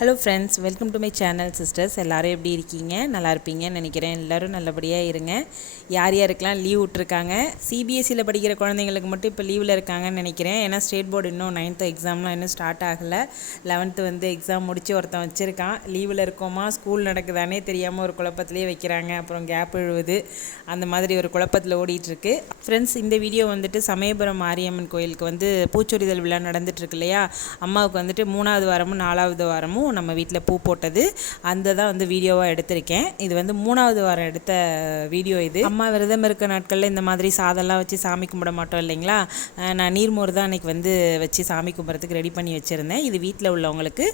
Hello friends, welcome to my channel sisters. எல்லோரும் எப்படி இருக்கீங்க? நல்லா இருப்பீங்கன்னு நினைக்கிறேன். எல்லோரும் நல்லபடியாக இருங்க. யார் யாருக்கெல்லாம் லீவ் விட்ருக்காங்க? சிபிஎஸ்சியில் படிக்கிற குழந்தைங்களுக்கு மட்டும் இப்போ லீவில் இருக்காங்கன்னு நினைக்கிறேன். ஏன்னா ஸ்டேட் போர்டு இன்னும் 9th எக்ஸாம்லாம் இன்னும் ஸ்டார்ட் ஆகலை. 11th வந்து எக்ஸாம் முடித்து ஒருத்தன் வச்சுருக்கான். லீவில் இருக்கோமா, ஸ்கூல் நடக்குதானே தெரியாமல் ஒரு குழப்பத்திலே வைக்கிறாங்க. அப்புறம் கேப் எழுவுது, அந்த மாதிரி ஒரு குழப்பத்தில் ஓடிட்டுருக்கு. ஃப்ரெண்ட்ஸ், இந்த வீடியோ வந்துட்டு சமயபுரம் மாரியம்மன் கோயிலுக்கு வந்து பூச்சொரிதல் விழா நடந்துட்டுருக்கு இல்லையா? அம்மாவுக்கு வந்துட்டு 3வது வாரமும் 4வது வாரமும் நம்ம வீட்டில் பூ போட்டது அந்த தான் வந்து வீடியோவாக எடுத்திருக்கேன். இது வந்து 3வது வாரம் எடுத்த வீடியோ. இது அம்மா விரதம் இருக்க நாட்களில் இந்த மாதிரி சாதம்லாம் வச்சு சாமி கும்பிட மாட்டோம் இல்லைங்களா? நான் நீர்மோர் தான் அன்றைக்கி வந்து வச்சு சாமி கும்பிட்றதுக்கு ரெடி பண்ணி வச்சுருந்தேன். இது வீட்டில் உள்ளவங்களுக்கு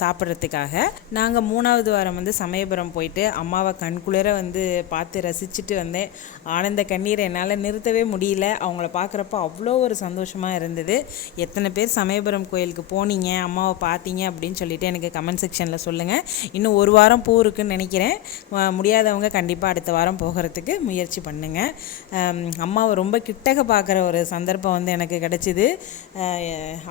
சாப்பிட்றதுக்காக. நாங்கள் 3வது வாரம் வந்து சமயபுரம் போயிட்டு அம்மாவை கண்குளிர வந்து பார்த்து ரசிச்சுட்டு வந்தேன். ஆனந்த கண்ணீரை என்னால் நிறுத்தவே முடியல. அவங்கள பார்க்குறப்ப அவ்வளோ ஒரு சந்தோஷமாக இருந்தது. எத்தனை பேர் சமயபுரம் கோயிலுக்கு போனீங்க, அம்மாவை பார்த்தீங்க அப்படின்னு சொல்லிட்டு எனக்கு கமெண்ட் செக்ஷனில் சொல்லுங்கள். இன்னும் ஒரு வாரம் பூ இருக்குன்னு நினைக்கிறேன். முடியாதவங்க கண்டிப்பாக அடுத்த வாரம் போகிறதுக்கு முயற்சி பண்ணுங்கள். அம்மாவை ரொம்ப கிட்டக்க பார்க்குற ஒரு சந்தர்ப்பம் வந்து எனக்கு கிடச்சிது.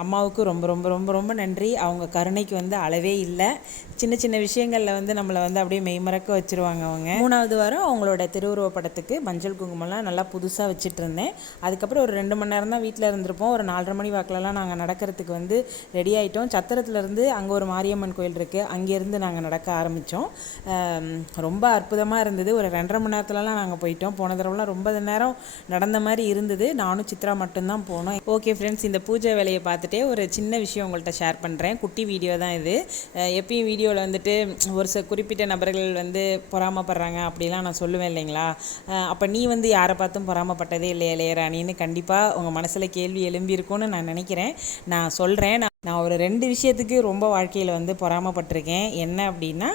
அம்மாவுக்கு ரொம்ப ரொம்ப ரொம்ப ரொம்ப நன்றி. அவங்க கருணைக்கு வந்து அளவே இல்லை. சின்ன சின்ன விஷயங்களில் வந்து நம்மளை வந்து அப்படியே மெய்மறக்க வச்சுருவாங்க அவங்க. 3வது வாரம் அவங்களோட திருவுருவ படத்துக்கு மஞ்சள் குங்குமம்லாம் நல்லா புதுசாக வச்சுட்டு இருந்தேன். அதுக்கப்புறம் ஒரு 2 மணி நேரம் தான் வீட்டில் இருந்திருப்போம். ஒரு 4:30 மணி வாக்கிலலாம் நாங்கள் நடக்கிறதுக்கு வந்து ரெடி ஆகிட்டோம். சத்திரத்துலேருந்து அங்கே ஒரு மாரியம்மன் கோயில் இருக்குது, அங்கேருந்து நாங்கள் நடக்க ஆரம்பித்தோம். ரொம்ப அற்புதமாக இருந்தது. ஒரு 2:30 மணி நேரத்துலலாம் நாங்கள் போயிட்டோம். போன தடவைலாம் ரொம்ப நேரம் நடந்த மாதிரி இருந்தது. நானும் சித்ரா மட்டும்தான் போனோம். ஓகே ஃப்ரெண்ட்ஸ், இந்த பூஜை வேலையை பார்த்துட்டே ஒரு சின்ன விஷயம் உங்கள்கிட்ட ஷேர் பண்ணுறேன். குட்டி வீடியோ தான் இது. எப்பயும் வீடியோவில் வந்துட்டு ஒரு சில குறிப்பிட்ட நபர்கள் வந்து பொறாமப்படுறாங்க அப்படிலாம் நான் சொல்லுவேன் இல்லைங்களா? அப்போ நீ வந்து யாரை பார்த்தும் பொறாமப்பட்டதே இல்லையா இளையராணின்னு கண்டிப்பாக உங்கள் மனசில் கேள்வி எழும்பியிருக்கும்னு நான் நினைக்கிறேன். நான் சொல்கிறேன். நான் ஒரு 2 விஷயத்துக்கு ரொம்ப வாழ்க்கையில் வந்து பொறாமப்பட்டிருக்கேன். என்ன அப்படின்னா,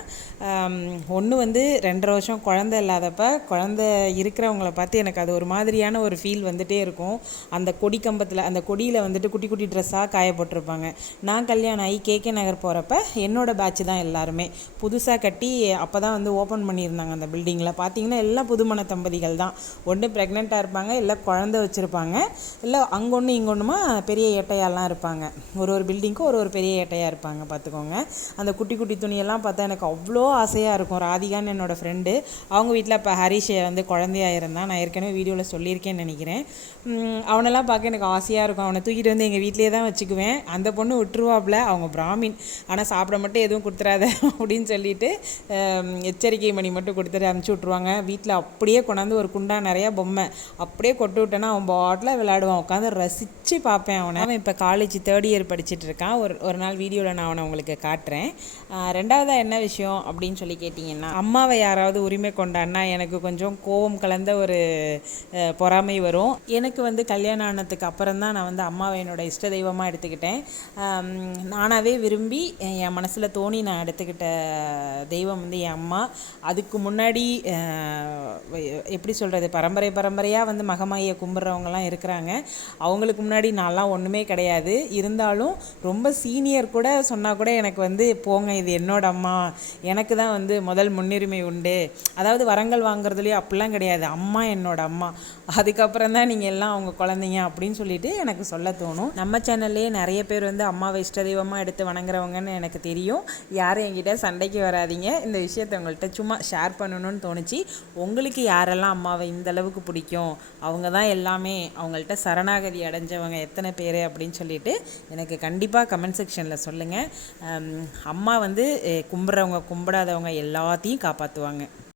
ஒன்று வந்து 2.5 வருஷம் குழந்தை இல்லாதப்ப குழந்தை இருக்கிறவங்கள பார்த்து எனக்கு அது ஒரு மாதிரியான ஒரு ஃபீல் வந்துகிட்டே இருக்கும். அந்த கொடி கம்பத்தில் அந்த கொடியில் வந்துட்டு குட்டி குட்டி ட்ரெஸ்ஸாக காயப்பட்டிருப்பாங்க. நான் கல்யாணம் ஆகி கேகே நகர் போகிறப்ப என்னோடய பேட்ச் தான் எல்லாருமே புதுசாக கட்டி அப்போ தான் வந்து ஓப்பன் பண்ணியிருந்தாங்க. அந்த பில்டிங்கில் பார்த்தீங்கன்னா எல்லாம் புதுமண தம்பதிகள் தான். ஒன்று ப்ரெக்னெண்ட்டாக இருப்பாங்க, இல்லை குழந்தை வச்சுருப்பாங்க, இல்லை அங்கொன்று இங்கொன்றுமா பெரிய ஏட்டையாலாம் இருப்பாங்க. ஒரு பில்டிங்க்கும் ஒரு பெரிய ஏட்டையாக இருப்பாங்க பார்த்துக்கோங்க. அந்த குட்டி குட்டி துணியெல்லாம் பார்த்தா எனக்கு அவ்வளோ ஆசையாக இருக்கும். ராதிகான்னு என்னோடய ஃப்ரெண்டு, அவங்க வீட்டில் இப்போ ஹரிஷை வந்து குழந்தையாக இருந்தான். நான் ஏற்கனவே வீடியோவில் சொல்லியிருக்கேன்னு நினைக்கிறேன். அவனெல்லாம் பார்க்க எனக்கு ஆசையாக இருக்கும். அவனை தூக்கிட்டு வந்து எங்கள் வீட்டிலே தான் வச்சுக்குவேன். அந்த பொண்ணு விட்டுருவாப்பில், அவங்க பிராமின், ஆனால் சாப்பிட மட்டும் எதுவும் கொடுத்துறாத அப்படின்னு சொல்லிட்டு எச்சரிக்கை மணி மட்டும் கொடுத்துட்டு அனுப்பிச்சி விட்ருவாங்க. வீட்டில் அப்படியே கொண்டாந்து ஒரு குண்டா நிறையா பொம்மை அப்படியே கொட்டு விட்டேன்னா அவன் பாட்டில் விளையாடுவான். உட்காந்து ரசித்து பார்ப்பேன் அவனை. அவன் இப்போ காலேஜ் 3rd இயர் படிச்சுட்டு இருக்கான். ஒரு நாள் வீடியோவில் நான் அவனை உங்களுக்கு காட்டுறேன். 2வதாக என்ன விஷயம் அப்படின்னு சொல்லி கேட்டிங்கன்னா, அம்மாவை யாராவது உரிமை கொண்டாடினா எனக்கு கொஞ்சம் கோபம் கலந்த ஒரு பொறாமை வரும். எனக்கு வந்து கல்யாணம் ஆனதுக்கு அப்புறம் தான் நான் வந்து அம்மாவை என்னோட இஷ்ட தெய்வமாக எடுத்துக்கிட்டேன். நானாகவே விரும்பி என் மனசில் தோணி நான் எடுத்துக்கிட்ட தெய்வம் வந்து என் அம்மா. அதுக்கு முன்னாடி எப்படி சொல்கிறது, பரம்பரையாக வந்து மகமாயை கும்பிட்றவங்கலாம் இருக்கிறாங்க. அவங்களுக்கு முன்னாடி நான்லாம் ஒன்றுமே கிடையாது. இருந்தாலும் ரொம்ப சீனியர் கூட சொன்னால் கூட எனக்கு வந்து போங்க, இது என்னோட அம்மா, எனக்கு தான் வந்து முதல் முன்னுரிமை உண்டு. அதாவது வரங்கள் வாங்குறதுலேயும் அப்படிலாம் கிடையாது. அம்மா என்னோட அம்மா, அதுக்கப்புறம் தான் நீங்கள் எல்லாம் அவங்க குழந்தைங்க அப்படின்னு சொல்லிட்டு எனக்கு சொல்ல தோணும். நம்ம சேனல்லையே நிறைய பேர் வந்து அம்மாவை இஷ்ட தெய்வமாக எடுத்து வணங்குறவங்கன்னு எனக்கு தெரியும். யாரும் என்கிட்ட சண்டைக்கு வராதிங்க. இந்த விஷயத்தை உங்கள்கிட்ட சும்மா ஷேர் பண்ணணும்னு தோணுச்சு. உங்களுக்கு யாரெல்லாம் அம்மாவை இந்த அளவுக்கு பிடிக்கும், அவங்க தான் எல்லாமே, அவங்கள்ட்ட சரணாகதி அடைஞ்சவங்க எத்தனை பேர் அப்படின்னு சொல்லிட்டு எனக்கு கண்டிப்பாக கமெண்ட் செக்ஷனில் சொல்லுங்கள். அம்மா வந்து கும்பிட்றவங்க கும்பிடாதவங்க எல்லாத்தையும் காப்பாற்றுவாங்க.